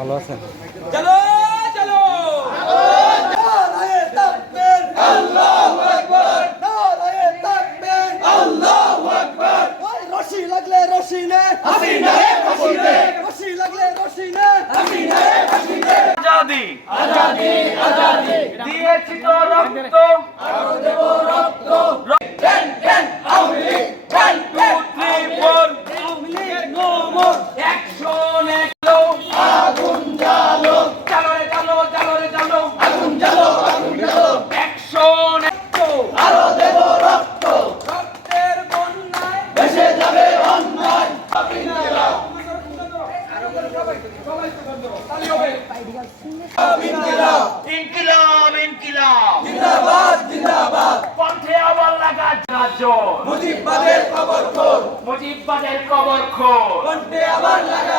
ভালো আছেন? আজাদি আজাদি দিয়েছি তো রক্ত। আরও ইনকিলাব ইনকিলাব। জিন্দাবাদ জিন্দাবাদ। কণ্ঠে আবার লাগা রাজ্য মুজিববাদের খবর খোর মুজিববাদের কবর খোর কণ্ঠে আবার লাগা